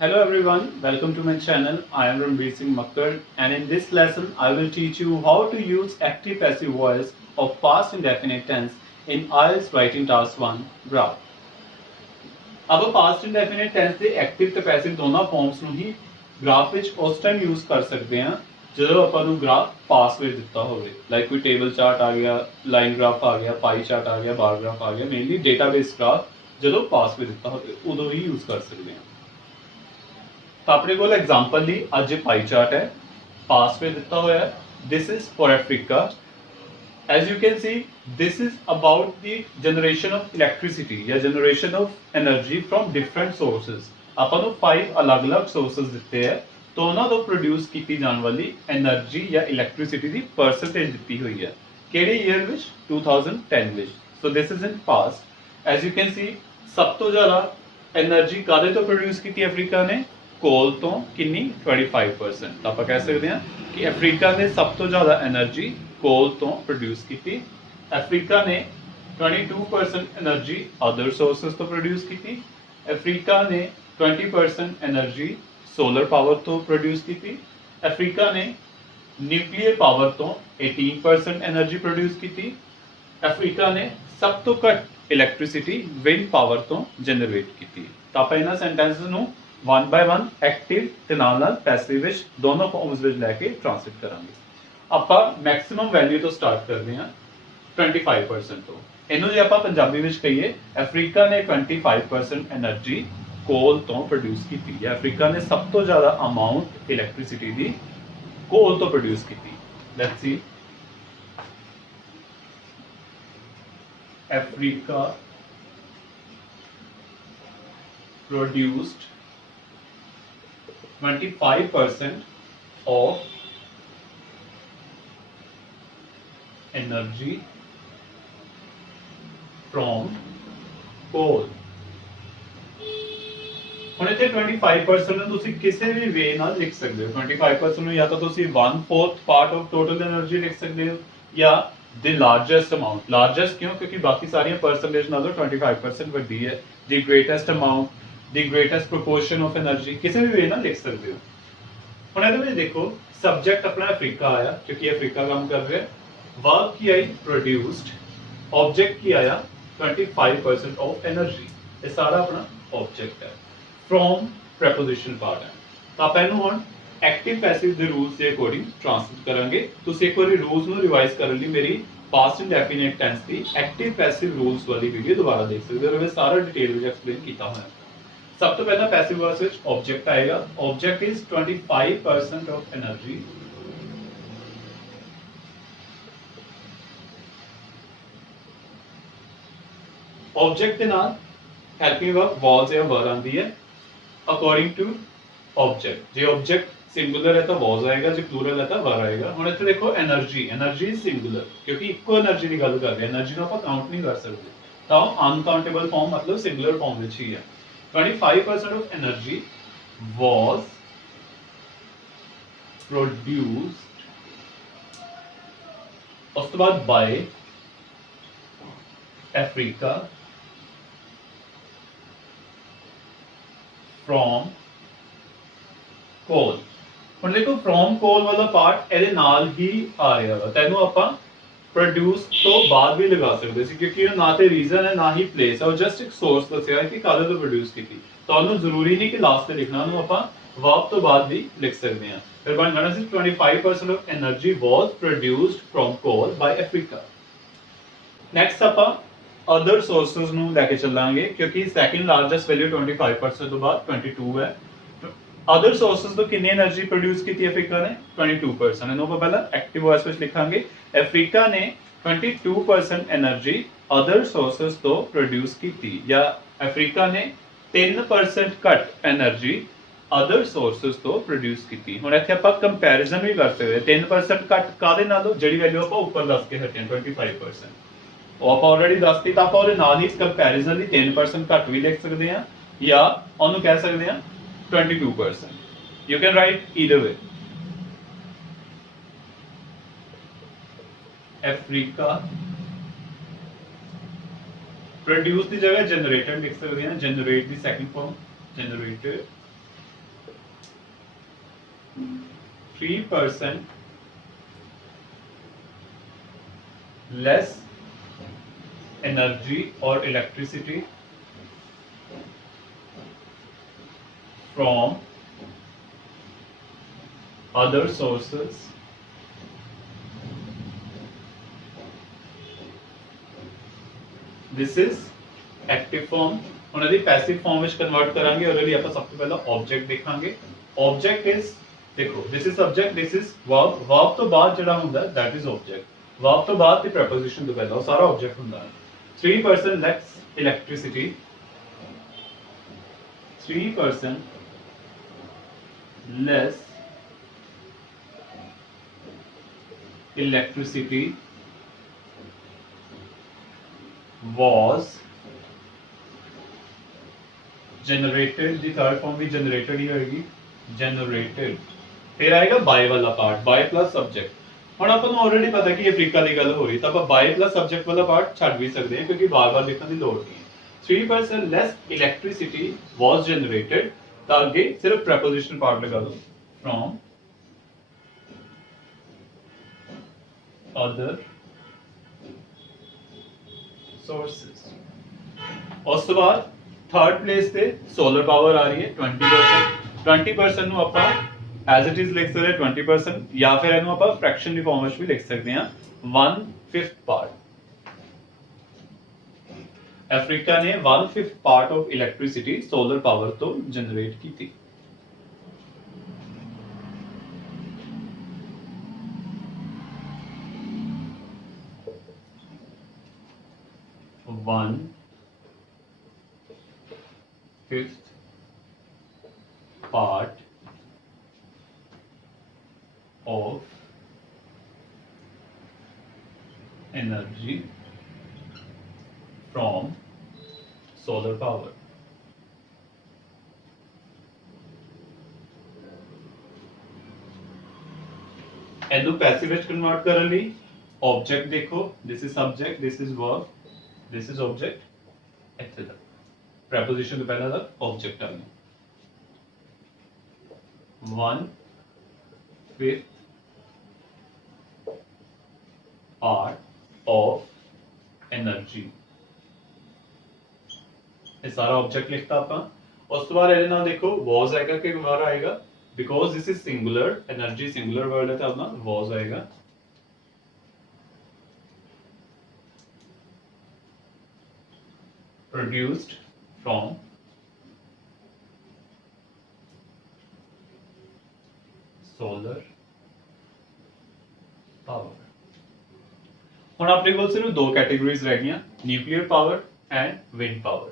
Hello everyone, welcome to my channel. I am Ranveer Singh Makkar, and in this lesson I will teach you how to use active passive voice of past indefinite tense in IELTS writing task 1 graph. अब past indefinite tense ਦੇ active ਤੇ passive ਦੋਨਾਂ forms ਨੂੰ ਹੀ graph ਵਿੱਚ ਉਸ time use ਕਰ ਸਕਦੇ ਹਾਂ ਜਦੋਂ ਆਪਾਂ ਨੂੰ graph ਪਾਸ ਵਿੱਚ ਦਿੱਤਾ ਹੋਵੇ, like ਕੋਈ table chart ਆ ਗਿਆ, line graph ਆ ਗਿਆ, pie chart ਆ ਗਿਆ, bar graph ਆ ਗਿਆ, mainly database graph ਜਦੋਂ ਪਾਸ ਵਿੱਚ ਦਿੱਤਾ ਹੋਵੇ ਉਦੋਂ ਹੀ use ਕਰ ਸਕਦੇ ਹਾਂ। तो अपने को एग्जाम्पल ली अज पाई चार्ट है पास में दिता हुआ है this is for Africa as you can see this is about the generation of electricity या generation of energy from different sources ਆਪਾਂ ਨੂੰ 5 ਅਲੱਗ-ਅਲੱਗ ਸੋਰਸਸ ਦਿੱਤੇ ਹੈ तो ਉਹਨਾਂ ਤੋਂ ਪ੍ਰੋਡਿਊਸ ਕੀਤੀ ਜਾਣ ਵਾਲੀ એનર્ਜੀ ਜਾਂ ਇਲੈਕਟ੍ਰਿਸਿਟੀ ਦੀ ਪਰਸੈਂਟੇਜ ਦਿੱਤੀ ਹੋਈ ਹੈ ਕਿਹੜੇ ਈਅਰ ਵਿੱਚ 2010 ਵਿੱਚ so this is in past as you can see ਸਭ ਤੋਂ ਜ਼ਿਆਦਾ એનર્ਜੀ ਕਾਦੇ ਤੋਂ ਪ੍ਰੋਡਿਊਸ ਕੀਤੀ ਅਫਰੀਕਾ ਨੇ ਕੋਲ ਤੋਂ ਕਿੰਨੀ 25% ਤਾਂ ਆਪਾਂ ਕਹਿ ਸਕਦੇ ਹਾਂ ਕਿ ਅਫਰੀਕਾ ਨੇ ਸਭ ਤੋਂ ਜ਼ਿਆਦਾ એનર્ਜੀ ਕੋਲ ਤੋਂ ਪ੍ਰੋਡਿਊਸ ਕੀਤੀ ਅਫਰੀਕਾ ਨੇ 22% એનર્ਜੀ ਅਦਰ ਸੋਰਸਸ ਤੋਂ ਪ੍ਰੋਡਿਊਸ ਕੀਤੀ ਅਫਰੀਕਾ ਨੇ 20% એનર્ਜੀ ਸੋਲਰ ਪਾਵਰ ਤੋਂ ਪ੍ਰੋਡਿਊਸ ਕੀਤੀ ਅਫਰੀਕਾ ਨੇ ਨਿਊਕਲੀਅਰ ਪਾਵਰ ਤੋਂ 18% એનર્ਜੀ ਪ੍ਰੋਡਿਊਸ ਕੀਤੀ ਅਫਰੀਕਾ ਨੇ ਸਭ ਤੋਂ ਘੱਟ ਇਲੈਕਟ੍ਰਿਸਿਟੀ ਵਿੰਡ ਪਾਵਰ ਤੋਂ ਜਨਰੇਟ ਕੀਤੀ ਤਾਂ ਆਪਾਂ ਇਹਨਾਂ ਸੈਂਟੈਂਸਸ ਨੂੰ वन बाय वन एक्टिव ਤੇ ਨਾਲ ਨਾਲ ਪੈਸਿਵ ਵਿੱਚ ਦੋਨੋਂ ਫਾਰਮਸ ਵਿੱਚ ਲੈ ਕੇ ਟ੍ਰਾਂਸਲੇਟ ਕਰਾਂਗੇ ਆਪਾਂ ਮੈਕਸਿਮਮ ਵੈਲਿਊ ਤੋਂ ਸਟਾਰਟ ਕਰਦੇ ਹਾਂ 25% ਤੋਂ ਇਹਨੂੰ ਜੇ ਆਪਾਂ ਪੰਜਾਬੀ ਵਿੱਚ ਕਹੀਏ ਅਫਰੀਕਾ ਨੇ 25% એનર્ਜੀ ਕੋਲ ਤੋਂ ਪ੍ਰੋਡਿਊਸ ਕੀਤੀ ਹੈ ਅਫਰੀਕਾ ਨੇ ਸਭ ਤੋਂ ਜ਼ਿਆਦਾ ਅਮਾਉਂਟ ਇਲੈਕਟ੍ਰਿਸਿਟੀ ਦੀ ਕੋਲ ਤੋਂ ਪ੍ਰੋਡਿਊਸ ਕੀਤੀ let's see Africa produced 25% of energy from coal ਹੁਣ ਇੱਥੇ 25% ਨੂੰ ਤੁਸੀਂ ਕਿਸੇ ਵੀ ਵੇ ਨਾਲ ਲਿਖ ਸਕਦੇ ਹੋ 25% ਨੂੰ ਜਾਂ ਤਾਂ ਤੁਸੀਂ 1/4 ਪਾਰਟ ਆਫ ਟੋਟਲ એનર્ਜੀ ਲਿਖ ਸਕਦੇ ਹੋ ਜਾਂ the largest amount largest ਕਿਉਂ ਕਿਉਂਕਿ ਬਾਕੀ ਸਾਰੀਆਂ ਪਰਸੈਂਟੇਜ ਨਾਲੋਂ 25% ਵੱਡੀ ਹੈ the greatest amount the greatest proportion of energy ਕਿਸੇ ਵੀ ਵੇ ਨਾਲ ਲਿਖ ਸਕਦੇ ਹੋ ਹੁਣ ਇਹਦੇ ਵਿੱਚ ਦੇਖੋ ਸਬਜੈਕਟ ਆਪਣਾ ਅਫਰੀਕਾ ਆਇਆ ਕਿਉਂਕਿ ਅਫਰੀਕਾ ਕੰਮ ਕਰ ਰਿਹਾ ਵਰਕ ਕੀ ਆਈ ਪ੍ਰੋਡਿਊਸਡ ਆਬਜੈਕਟ ਕੀ ਆਇਆ 25% of energy ਇਹ ਸਾਰਾ ਆਪਣਾ ਆਬਜੈਕਟ ਹੈ from preposition part ਹੈ ਤਾਂ ਆਪਾਂ ਇਹਨੂੰ ਹੁਣ ਐਕਟਿਵ ਪੈਸਿਵ ਦੇ ਰੂਲਸ ਦੇ ਅਕੋਰਡਿੰਗ ਟ੍ਰਾਂਸਲੇਟ ਕਰਾਂਗੇ ਤੁਸੀਂ ਇੱਕ ਵਾਰੀ ਰੂਲਸ ਨੂੰ ਰਿਵਾਈਜ਼ ਕਰਨ ਲਈ ਮੇਰੀ ਪਾਸਟ ਇੰਡੈਫੀਨਿਟ ਟੈਂਸ ਦੀ ਐਕਟਿਵ ਪੈਸਿਵ ਰੂਲਸ ਵਾਲੀ ਵੀਡੀਓ ਦੁਬਾਰਾ ਦੇਖ ਸਕਦੇ ਹੋ ਉਹਦੇ ਵਿੱਚ ਸਾਰਾ ਡਿਟੇਲ ਵਿੱਚ ਐਕਸਪਲੇਨ ਕੀਤਾ ਹੋਇਆ ਸਭ ਤੋਂ ਪਹਿਲਾਂ ਪੈਸਿਵ ਵਰਬਸ ਵਿੱਚ ਆਬਜੈਕਟ ਆਏਗਾ object is 25% of energy object ਦੇ ਨਾਲ ਹੈਲਪਿੰਗ ਵਰਬ ਵਾਸ ਜਾਂ ਵਰ ਆਉਂਦੀ ਹੈ ਅਕੋਰਡਿੰਗ ਟੂ ਆਬਜੈਕਟ ਜੇ ਆਬਜੈਕਟ ਸਿੰਗੂਲਰ ਹੈ ਤਾਂ ਵਾਸ ਆਏਗਾ ਜੇ ਪਲੂਰਲ ਹੈ ਤਾਂ ਵਰ ਆਏਗਾ ਹੁਣ ਇੱਥੇ ਦੇਖੋ એનર્ਜੀ ਸਿੰਗੂਲਰ ਕਿਉਂਕਿ ਇੱਕੋ એનર્ਜੀ ਦੀ ਗੱਲ ਕਰ ਰਹੇ ਹਾਂ એનર્ਜੀ ਨੂੰ ਆਪਾਂ ਕਾਊਂਟ ਨਹੀਂ ਕਰ ਸਕਦੇ ਤਾਂ ਅਨਕਾਊਂਟੇਬਲ ਫਾਰਮ ਮਤਲਬ ਸਿੰਗੂਲਰ ਫਾਰਮ ਵਿੱਚ ਹੀ ਹੈ 25% of energy was produced ਉਸ ਤੋਂ ਬਾਅਦ by Africa from coal ਹੁਣ ਦੇਖੋ from coal ਵਾਲਾ ਪਾਰਟ ਇਹਦੇ ਨਾਲ ਹੀ ਆ ਰਿਹਾ ਵਾ ਤੈਨੂੰ ਆਪਾਂ ਪ੍ਰੋਡਿਊਸ ਤੋਂ ਬਾਅਦ ਵੀ ਲਗਾ ਸਕਦੇ ਸੀ ਕਿਉਂਕਿ ਇਹ ਨਾ ਤੇ ਰੀਜ਼ਨ ਹੈ ਨਾ ਹੀ ਪਲੇਸ ਹੈ ਉਹ ਜਸਟ ਇੱਕ ਸੋਰਸ ਦੱਸਿਆ ਕਿ ਕਾਹਦੇ ਤੋਂ ਪ੍ਰੋਡਿਊਸ ਕੀਤੀ ਤੁਹਾਨੂੰ ਜ਼ਰੂਰੀ ਨਹੀਂ ਕਿ ਲਾਸਟ ਤੇ ਲਿਖਣਾ ਨੂੰ ਆਪਾਂ ਵਰਬ ਤੋਂ ਬਾਅਦ ਵੀ ਲਿਖ ਸਕਦੇ ਹਾਂ ਫਿਰ ਬਣ ਜਾਣਾ ਸੀ 25% of energy was produced from coal by Africa next ਆਪਾਂ ਅਦਰ ਸੋਰਸਸ ਨੂੰ ਲੈ ਕੇ ਚੱਲਾਂਗੇ ਕਿਉਂਕਿ ਸੈਕੰਡ ਲਾਰਜੈਸਟ ਵੈਲਿਊ 25% ਤੋਂ ਬਾਅਦ 22 ਹੈ ਅਦਰ ਸੋਰਸਸ ਤੋਂ ਕਿੰਨੀ એનર્ਜੀ ਪ੍ਰੋਡਿਊਸ ਕੀਤੀ ਅਫਰੀਕਾ ਨੇ 22% ਇਹਨੂੰ ਆਪਾਂ ਪਹਿਲਾਂ ਐਕਟਿਵ ਵੌਇਸ ਵਿੱਚ ਲਿਖਾਂਗੇ ਅਫਰੀਕਾ ਨੇ 22% એનર્ਜੀ ਅਦਰ ਸੋਰਸਸ ਤੋਂ ਪ੍ਰੋਡਿਊਸ ਕੀਤੀ ਜਾਂ ਅਫਰੀਕਾ ਨੇ 3% ਘੱਟ એનર્ਜੀ ਅਦਰ ਸੋਰਸਸ ਤੋਂ ਪ੍ਰੋਡਿਊਸ ਕੀਤੀ ਹੁਣ ਇੱਥੇ ਆਪਾਂ ਕੰਪੈਰੀਜ਼ਨ ਵੀ ਕਰ ਸਕਦੇ 3% ਘੱਟ ਕਾਦੇ ਨਾਲੋਂ ਜਿਹੜੀ ਵੈਲਿਊ ਆਪਾਂ ਉੱਪਰ ਦੱਸ ਕੇ ਹਟੇ 25% ਉਹ ਆਪਾਂ ਆਲਰੇਡੀ ਦੱਸਤੀ ਤਾਂ ਆਪਾਂ ਉਹਦੇ ਨਾਲ ਹੀ ਕੰਪੈਰੀਜ਼ਨ ਲਈ 3% ਘੱਟ ਵੀ ਲਿਖ ਸਕਦੇ ਹਾਂ ਜਾਂ ਉਹਨੂੰ ਕਹਿ ਸਕਦੇ ਹਾਂ 22%. You can write either way. Africa produce ਦੀ ਜਗ੍ਹਾ generated ਲਿਖ ਸਕਦੇ ਹਾਂ generate the second form generated 3% less energy or electricity from other sources this is active form ਉਹਨਾਂ ਦੀ ਪੈਸਿਵ ਫਾਰਮ ਵਿੱਚ ਕਨਵਰਟ ਕਰਾਂਗੇ ਉਹਦੇ ਲਈ ਆਪਾਂ ਸਭ ਤੋਂ ਪਹਿਲਾਂ ਆਬਜੈਕਟ ਦੇਖਾਂਗੇ ਆਬਜੈਕਟ ਇਜ਼ ਦੇਖੋ this is subject this is verb verb ਤੋਂ ਬਾਅਦ ਜਿਹੜਾ ਹੁੰਦਾ that is object verb ਤੋਂ ਬਾਅਦ ਤੇ preposition ਤੋਂ ਪਹਿਲਾਂ ਉਹ ਸਾਰਾ ਆਬਜੈਕਟ ਹੁੰਦਾ ਹੈ 3% less electricity 3% less electricity was generated the third form भी generated ही होगी generated फिर आएगा by वाला part by plus subject ਹੁਣ ਆਪਾਂ ਨੂੰ ਆਲਰੇਡੀ ਪਤਾ ਕਿ ਅਫਰੀਕਾ ਦੀ ਗੱਲ ਹੋ ਰਹੀ ਤਾਂ ਆਪਾਂ by plus subject ਵਾਲਾ part ਛੱਡ ਵੀ ਸਕਦੇ ਹਾਂ ਕਿਉਂਕਿ ਬਾਰ-ਬਾਰ ਲਿਖਣ ਦੀ ਲੋੜ ਨਹੀਂ ਹੈ 3% less electricity was generated ਤਾਂ ਅੱਗੇ ਸਿਰਫ preposition part ਲਗਾ ਦੋ from other sources ਉਸ ਤੋਂ ਬਾਅਦ थर्ड प्लेस पे सोलर पावर आ रही है 20% ਨੂੰ ਆਪਾਂ as it is ਲਿਖ ਸਕਦੇ ਹਾਂ 20% ਜਾਂ ਫਿਰ ਇਹਨੂੰ ਆਪਾਂ ਫ੍ਰੈਕਸ਼ਨ ਦੀ ਫਾਰਮ ਵਿੱਚ ਵੀ ਲਿਖ ਸਕਦੇ ਹਾਂ 1/5 ਪਾਰਟ ਅਫਰੀਕਾ ਨੇ 1/5 part of electricity solar power ਤੋਂ ਜਨਰੇਟ ਕੀਤੀ one fifth part of energy from solar power. ਇਹਨੂੰ ਪੈਸਿਵ ਵਿੱਚ ਕਨਵਰਟ ਕਰਨ ਲਈ ਆਬਜੈਕਟ ਦੇਖੋ this is subject this is verb this is object ਇੱਥੇ ਤੱਕ preposition ਤੋਂ ਪਹਿਲਾਂ ਦਾ object ਆ ਗਿਆ 1/5 part of energy ਇਹ ਸਾਰਾ object ਲਿਖਤਾ ਆਪਾਂ ਉਸ ਤੋਂ ਬਾਅਦ ਇਹਦੇ ਨਾਲ ਦੇਖੋ was ਆਏਗਾ ਕਿ ਵਾਰ ਆਏਗਾ because this is singular energy singular word ਹੈ ਤਾਂ ਆਪਣਾ was ਆਏਗਾ produced from solar power ਹੁਣ ਆਪਣੇ ਕੋਲ ਸਿਰਫ ਦੋ ਕੈਟਾਗਰੀਜ਼ ਰਹਿ ਗਈਆਂ nuclear power and wind power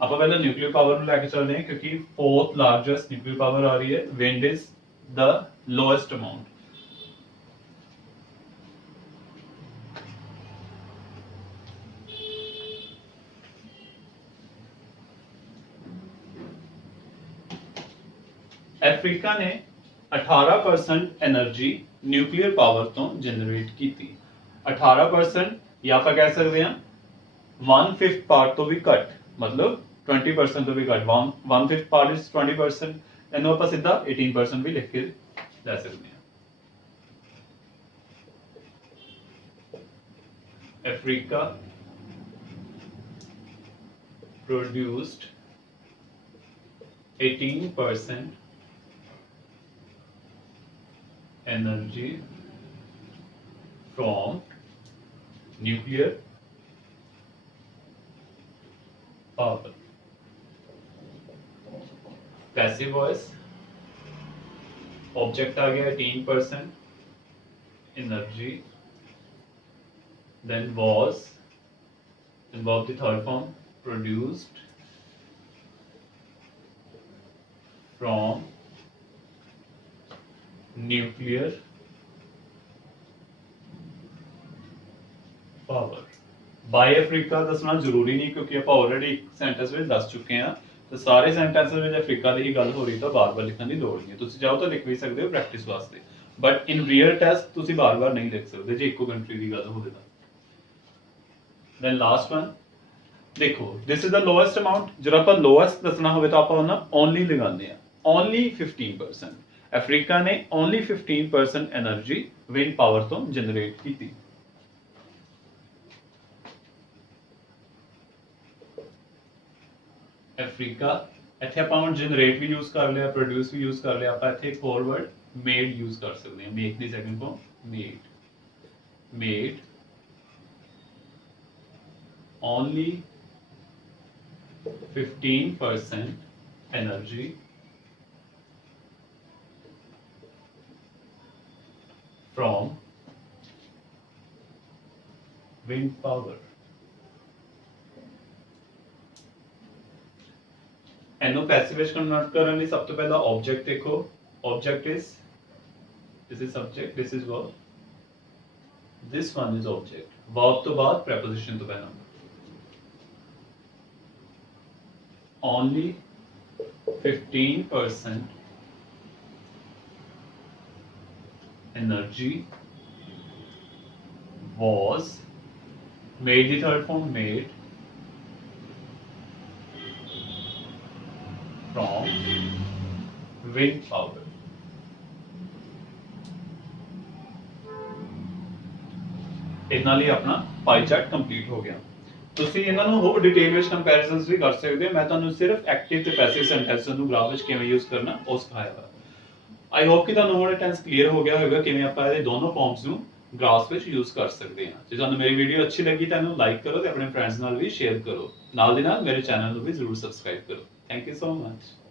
ਆਪਾਂ ਪਹਿਲਾਂ ਨਿਊਕਲੀਅਰ ਪਾਵਰ ਨੂੰ ਲੈ ਕੇ ਚੱਲਦੇ ਹਾਂ ਕਿਉਂਕਿ fourth largest ਨਿਊਕਲੀਅਰ ਪਾਵਰ ਆ ਰਹੀ ਹੈ wind is the lowest amount Africa ਨੇ 18% એનર્ਜੀ ਨਿਊਕਲੀਅਰ ਪਾਵਰ ਤੋਂ ਜਨਰੇਟ ਕੀਤੀ 18% ਜਾਂ ਆਪਾਂ ਕਹਿ ਸਕਦੇ ਹਾਂ 1/5 ਪਾਰਟ ਤੋਂ ਵੀ ਘੱਟ ਮਤਲਬ 20% ਤੋਂ ਵੀ ਘੱਟ 1/5 ਪਾਰਟ ਇਜ਼ 20% ਇਹਨੂੰ ਆਪਾਂ ਸਿੱਧਾ 18% ਵੀ ਲਿਖ ਕੇ ਲੈ ਸਕਦੇ ਹਾਂ Africa produced 18% energy from nuclear power. Passive voice object आ गया 18% energy then was and verb the third form produced from nuclear power by Africa ਦੱਸਣਾ ਜ਼ਰੂਰੀ ਨਹੀਂ ਕਿਉਂਕਿ ਆਪਾਂ ਆਲਰੇਡੀ ਇੱਕ ਸੈਂਟੈਂਸ ਵਿੱਚ ਦੱਸ ਚੁੱਕੇ ਹਾਂ ਤੇ ਸਾਰੇ ਸੈਂਟੈਂਸ ਵਿੱਚ ਅਫਰੀਕਾ ਦੀ ਹੀ ਗੱਲ ਹੋ ਰਹੀ ਤਾਂ ਬਾਰ-ਬਾਰ ਲਿਖਣ ਦੀ ਲੋੜ ਨਹੀਂ ਤੁਸੀਂ ਚਾਹੋ ਤਾਂ ਲਿਖ ਵੀ ਸਕਦੇ ਹੋ ਪ੍ਰੈਕਟਿਸ ਵਾਸਤੇ ਬਟ ਇਨ ਰੀਅਲ ਟੈਸਟ ਤੁਸੀਂ ਬਾਰ-ਬਾਰ ਨਹੀਂ ਲਿਖ ਸਕਦੇ ਜੇ ਇੱਕੋ ਕੰਟਰੀ ਦੀ ਗੱਲ ਹੋਵੇ ਤਾਂ ਦੈਨ ਲਾਸਟ ਵਨ ਦੇਖੋ this is the lowest amount ਜਦੋਂ ਆਪਾਂ ਲੋਐਸਟ ਦੱਸਣਾ ਹੋਵੇ ਤਾਂ ਆਪਾਂ ਉਹਨਾਂ ਓਨਲੀ ਲਗਾਉਂਦੇ ਆ ਓਨਲੀ 15% ਅਫਰੀਕਾ ਨੇ ਓਨਲੀ 15% એનર્ਜੀ ਵਿੰਡ ਪਾਵਰ ਤੋਂ ਜਨਰੇਟ ਕੀਤੀ। ਅਫਰੀਕਾ, ਇੱਥੇ ਆਪਾਂ ਹੁਣ ਜਨਰੇਟ ਵੀ ਯੂਜ਼ ਕਰ ਲਿਆ, ਪ੍ਰੋਡਿਊਸ ਵੀ ਯੂਜ਼ ਕਰ ਲਿਆ, ਆਪਾਂ ਇੱਥੇ ਇੱਕ ਹੋਰ ਵਰਡ ਮੇਡ ਯੂਜ਼ ਕਰ ਸਕਦੇ ਹਾਂ। Make the second farm made only 15% energy from wind power। ਇਹਨੂੰ ਪੈਸਿਵ ਵਿੱਚ ਕਨਵਰਟ ਕਰਨ ਲਈ ਸਭ ਤੋਂ ਪਹਿਲਾਂ ਆਬਜੈਕਟ ਦੇਖੋ। Object is, this is subject, this is verb, this one is object। verb ਤੋਂ ਬਾਅਦ preposition ਤੋਂ ਪਹਿਲਾਂ only 15% energy was made, the third form made from wind power। ਇਹਨਾਂ ਲਈ ਆਪਣਾ ਪਾਈ ਚਾਰਟ ਕੰਪਲੀਟ ਹੋ ਗਿਆ। ਤੁਸੀਂ ਇਹਨਾਂ ਨੂੰ ਹੋਰ ਡਿਟੇਲ ਵਿੱਚ ਕੰਪੈਰੀਜ਼ਨਸ ਵੀ ਕਰ ਸਕਦੇ ਹੋ। ਮੈਂ ਤੁਹਾਨੂੰ ਸਿਰਫ ਐਕਟਿਵ ਤੇ ਪੈਸਿਵ ਸੈਂਟੈਂਸਸ ਨੂੰ ਗ੍ਰਾਫ ਵਿੱਚ ਕਿਵੇਂ ਯੂਜ਼ ਕਰਨਾ ਉਹ ਸਿਖਾਇਆ ਹੋਇਆ। ਆਈ ਹੋਪ ਕਿ ਤੁਹਾਨੂੰ ਹੁਣ ਟੈਂਸ ਕਲੀਅਰ ਹੋ ਗਿਆ ਹੋਵੇਗਾ ਕਿਵੇਂ ਆਪਾਂ ਇਹਦੇ ਦੋਨੋਂ ਫਾਰਮਸ ਨੂੰ ਗ੍ਰਾਫ ਵਿੱਚ ਯੂਜ਼ ਕਰ ਸਕਦੇ ਹਾਂ। ਜੇ ਤੁਹਾਨੂੰ ਮੇਰੀ ਵੀਡੀਓ ਅੱਛੀ ਲੱਗੀ ਤਾਂ ਇਹਨੂੰ ਲਾਈਕ ਕਰੋ ਤੇ ਆਪਣੇ ਫਰੈਂਡਸ ਨਾਲ ਵੀ ਸ਼ੇਅਰ ਕਰੋ। ਨਾਲ ਦੀ ਨਾਲ ਮੇਰੇ ਚੈਨਲ ਨੂੰ ਵੀ ਜ਼ਰੂਰ ਸਬਸਕ੍ਰਾਈਬ ਕਰੋ। Thank you so much.